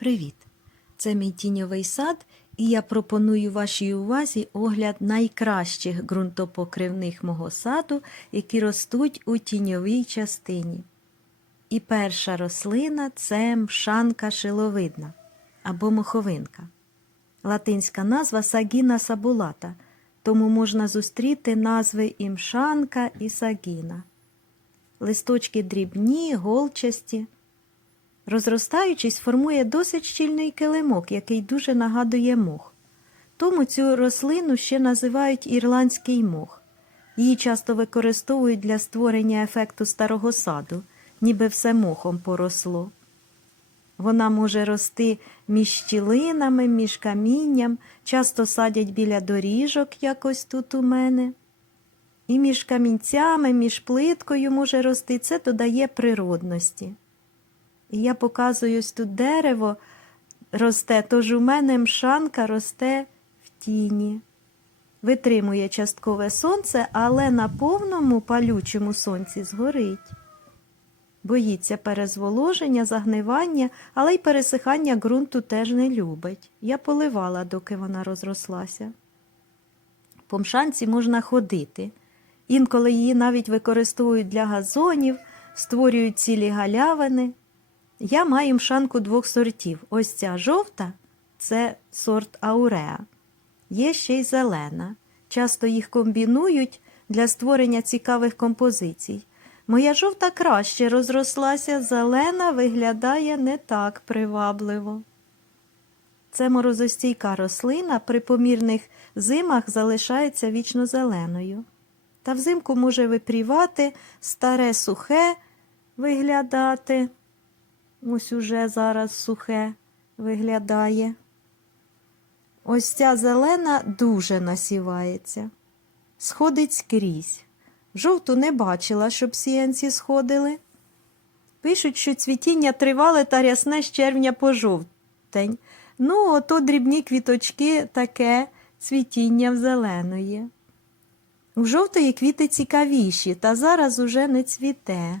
Привіт! Це мій тіньовий сад, і я пропоную вашій увазі огляд найкращих ґрунтопокривних мого саду, які ростуть у тіньовій частині. І перша рослина це мшанка шиловидна або моховинка. Латинська назва сагіна сабулата, тому можна зустріти назви і мшанка, і сагіна. Листочки дрібні, голчасті. Розростаючись, формує досить щільний килимок, який дуже нагадує мох. Тому цю рослину ще називають ірландський мох. Її часто використовують для створення ефекту старого саду, ніби все мохом поросло. Вона може рости між щілинами, між камінням, часто садять біля доріжок, якось тут у мене. І між камінцями, між плиткою може рости, це додає природності. І я показую тут дерево росте, тож у мене мшанка росте в тіні. Витримує часткове сонце, але на повному палючому сонці згорить. Боїться перезволоження, загнивання, але й пересихання ґрунту теж не любить. Я поливала, доки вона розрослася. По мшанці можна ходити. Інколи її навіть використовують для газонів, створюють цілі галявини. Я маю мшанку двох сортів. Ось ця жовта це сорт ауреа. Є ще й зелена. Часто їх комбінують для створення цікавих композицій. Моя жовта краще розрослася, зелена виглядає не так привабливо. Це морозостійка рослина при помірних зимах залишається вічно зеленою. Та взимку може випрівати, старе сухе виглядати. Ось уже зараз сухе виглядає. Ось ця зелена дуже насівається, сходить скрізь. Жовту не бачила, щоб сіянці сходили. Пишуть, що цвітіння тривале та рясне з червня по жовтень. Ну, ото дрібні квіточки таке цвітіння в зеленої. У жовтої квіти цікавіші, та зараз уже не цвіте.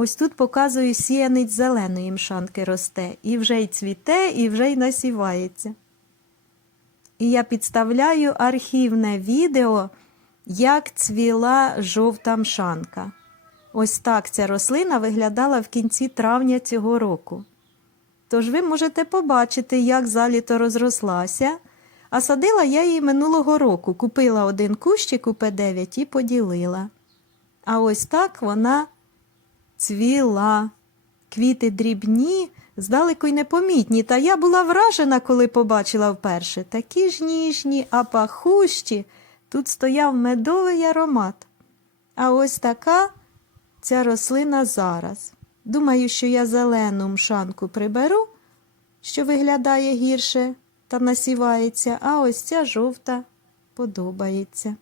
Ось тут показую сіяниць зеленої мшанки росте, і вже й цвіте, і вже й насівається. І я підставляю архівне відео, як цвіла жовта мшанка. Ось так ця рослина виглядала в кінці травня цього року. Тож ви можете побачити, як заліто розрослася, а садила я її минулого року, купила один кущик у П9 і поділила. А ось так вона цвіла. Квіти дрібні, здалеку й непомітні, та я була вражена, коли побачила вперше. Такі ж ніжні, а пахущі. Тут стояв медовий аромат. А ось така ця рослина зараз. Думаю, що я зелену мшанку приберу, що виглядає гірше та насівається, а ось ця жовта подобається.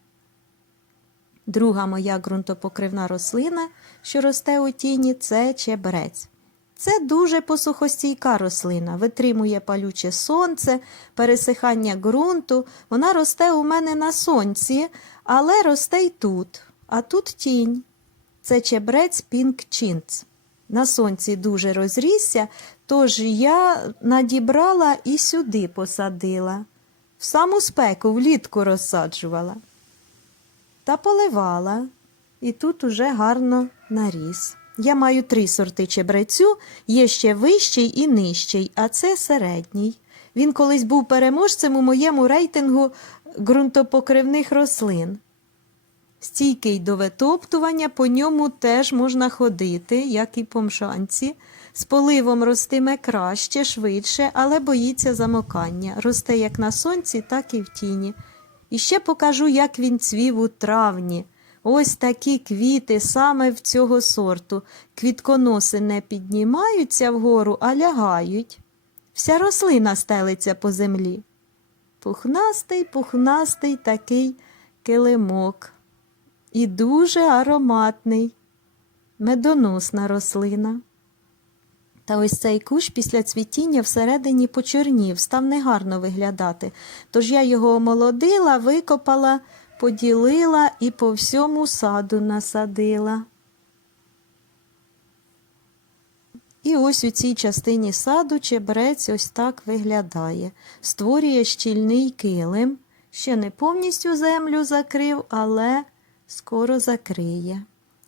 Друга моя ґрунтопокривна рослина, що росте у тіні, це чебрець. Це дуже посухостійка рослина, витримує палюче сонце, пересихання ґрунту. Вона росте у мене на сонці, але росте й тут, а тут тінь. Це чебрець пінк-чинц. На сонці дуже розрісся, тож я надібрала і сюди посадила. В саму спеку влітку розсаджувала та поливала, і тут уже гарно наріс. Я маю три сорти чебрецю, є ще вищий і нижчий, а це середній. Він колись був переможцем у моєму рейтингу ґрунтопокривних рослин. Стійкий до витоптування, по ньому теж можна ходити, як і по мшанці. З поливом ростиме краще, швидше, але боїться замокання. Росте як на сонці, так і в тіні. І ще покажу, як він цвів у травні. Ось такі квіти саме в цього сорту. Квітконоси не піднімаються вгору, а лягають. Вся рослина стелиться по землі. Пухнастий, пухнастий такий килимок. І дуже ароматний, медоносна рослина. Та ось цей кущ після цвітіння всередині почорнів, став негарно виглядати. Тож я його омолодила, викопала, поділила і по всьому саду насадила. І ось у цій частині саду чебрець ось так виглядає. Створює щільний килим. Ще не повністю землю закрив, але скоро закриє.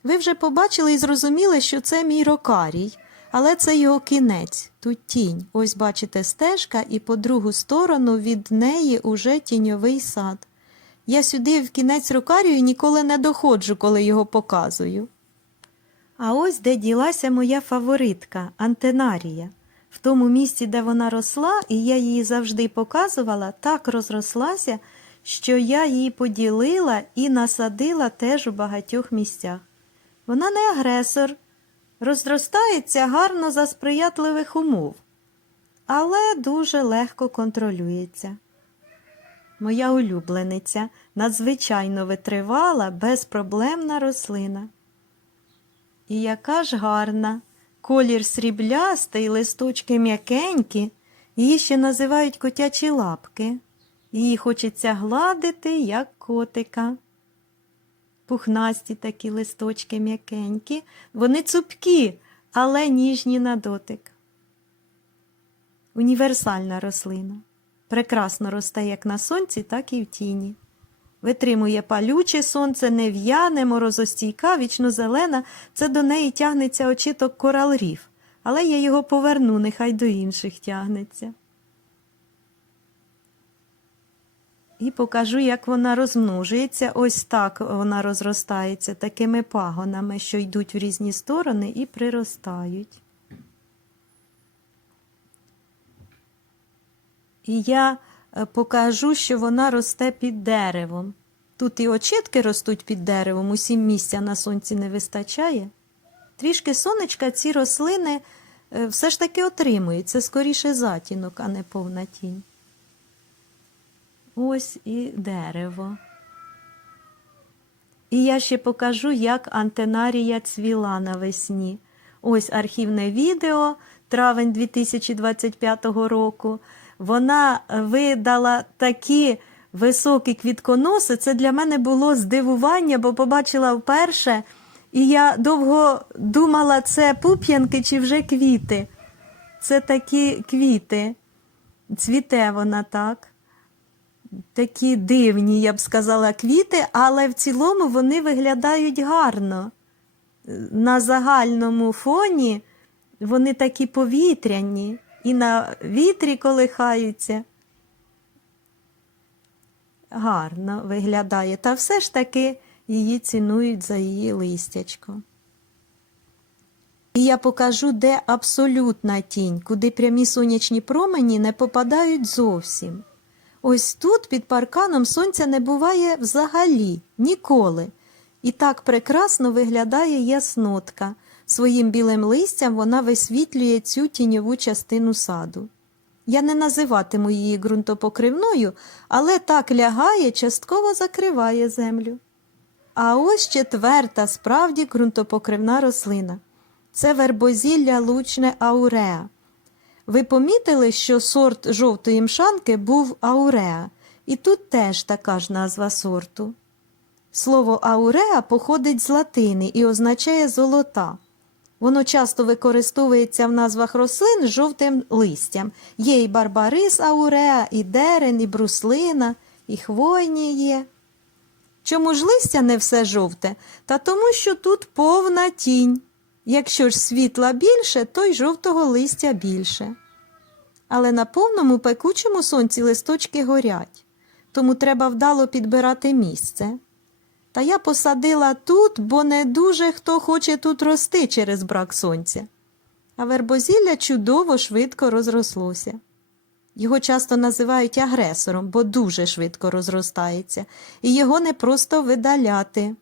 Ви вже побачили і зрозуміли, що це мій рокарій, але це його кінець, тут тінь. Ось бачите стежка, і по другу сторону від неї уже тіньовий сад. Я сюди в кінець рокарію ніколи не доходжу, коли його показую. А ось де ділася моя фаворитка антенарія. В тому місці, де вона росла, і я її завжди показувала, так розрослася, що я її поділила і насадила теж у багатьох місцях. Вона не агресор, розростається гарно за сприятливих умов, але дуже легко контролюється. Моя улюблениця надзвичайно витривала, безпроблемна рослина. І яка ж гарна, колір сріблястий, листочки м'якенькі, її ще називають котячі лапки. Її хочеться гладити, як котика. Пухнасті такі листочки м'якенькі, вони цупкі, але ніжні на дотик. Універсальна рослина. Прекрасно росте як на сонці, так і в тіні. Витримує палюче сонце, не в'яне, морозостійка, вічно зелена, це до неї тягнеться очіток коралрів, але я його поверну, нехай до інших тягнеться. І покажу, як вона розмножується. Ось так вона розростається такими пагонами, що йдуть в різні сторони і приростають. І я е, покажу, що вона росте під деревом. Тут і очітки ростуть під деревом, усім місця на сонці не вистачає. Трішки сонечка ці рослини е, все ж таки отримують. Це скоріше затінок, а не повна тінь. Ось і дерево. І я ще покажу, як антенарія цвіла навесні. Ось архівне відео, травень 2025 року. Вона видала такі високі квітконоси. Це для мене було здивування, бо побачила вперше, і я довго думала, це пуп'янки чи вже квіти. Це такі квіти. Цвіте вона так. Такі дивні, я б сказала, квіти, але в цілому вони виглядають гарно. На загальному фоні вони такі повітряні і на вітрі колихаються. Гарно виглядає, та все ж таки її цінують за її листячко. І я покажу, де абсолютна тінь, куди прямі сонячні промені не попадають зовсім. Ось тут під парканом сонця не буває взагалі ніколи. І так прекрасно виглядає яснотка. Своїм білим листям вона висвітлює цю тіньову частину саду. Я не називатиму її ґрунтопокривною, але так лягає, частково закриває землю. А ось четверта, справді ґрунтопокривна рослина. Це вербозілля лучне ауреа. Ви помітили, що сорт жовтої мшанки був ауреа, і тут теж така ж назва сорту. Слово ауреа походить з латини і означає золота. Воно часто використовується в назвах рослин з жовтим листям. Є і барбарис ауреа, і дерен, і бруслина, і хвойні є. Чому ж листя не все жовте? Та тому, що тут повна тінь. Якщо ж світла більше, то й жовтого листя більше. Але на повному пекучому сонці листочки горять, тому треба вдало підбирати місце. Та я посадила тут, бо не дуже хто хоче тут рости через брак сонця. А вербозілля чудово швидко розрослося. Його часто називають агресором, бо дуже швидко розростається, і його не просто видаляти.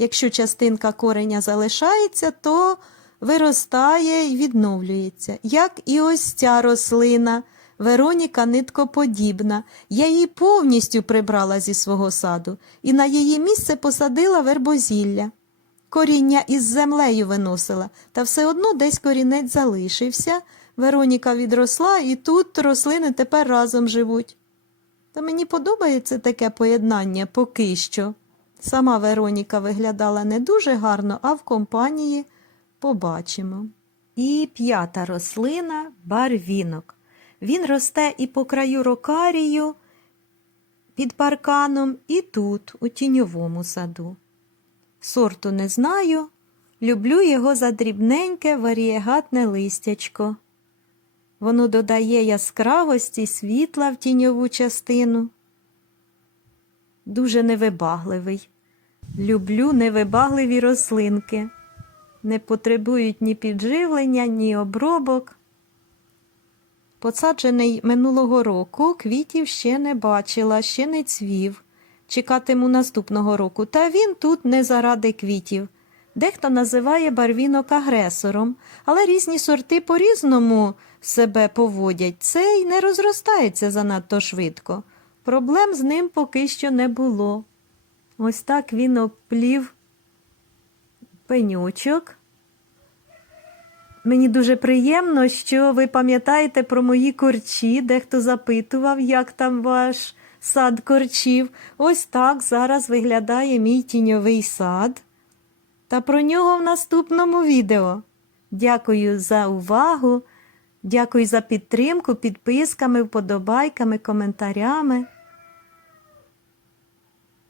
Якщо частинка кореня залишається, то виростає і відновлюється, як і ось ця рослина. Вероніка ниткоподібна. Я її повністю прибрала зі свого саду і на її місце посадила вербозілля. Коріння із землею виносила, та все одно десь корінець залишився. Вероніка відросла, і тут рослини тепер разом живуть. Та мені подобається таке поєднання поки що. Сама Вероніка виглядала не дуже гарно, а в компанії побачимо. І п'ята рослина барвінок. Він росте і по краю рокарію під парканом, і тут, у тіньовому саду. Сорту не знаю, люблю його за дрібненьке варієгатне листячко. Воно додає яскравості світла в тіньову частину. Дуже невибагливий. Люблю невибагливі рослинки. Не потребують ні підживлення, ні обробок. Посаджений минулого року, квітів ще не бачила, ще не цвів. Чекатиму наступного року, та він тут не заради квітів. Дехто називає барвінок агресором, але різні сорти по-різному себе поводять. Цей не розростається занадто швидко. Проблем з ним поки що не було. Ось так він оплів пенючок. Мені дуже приємно, що ви пам'ятаєте про мої корчі, дехто запитував, як там ваш сад корчів. Ось так зараз виглядає мій тіньовий сад. Та про нього в наступному відео. Дякую за увагу, дякую за підтримку, підписками, вподобайками, коментарями.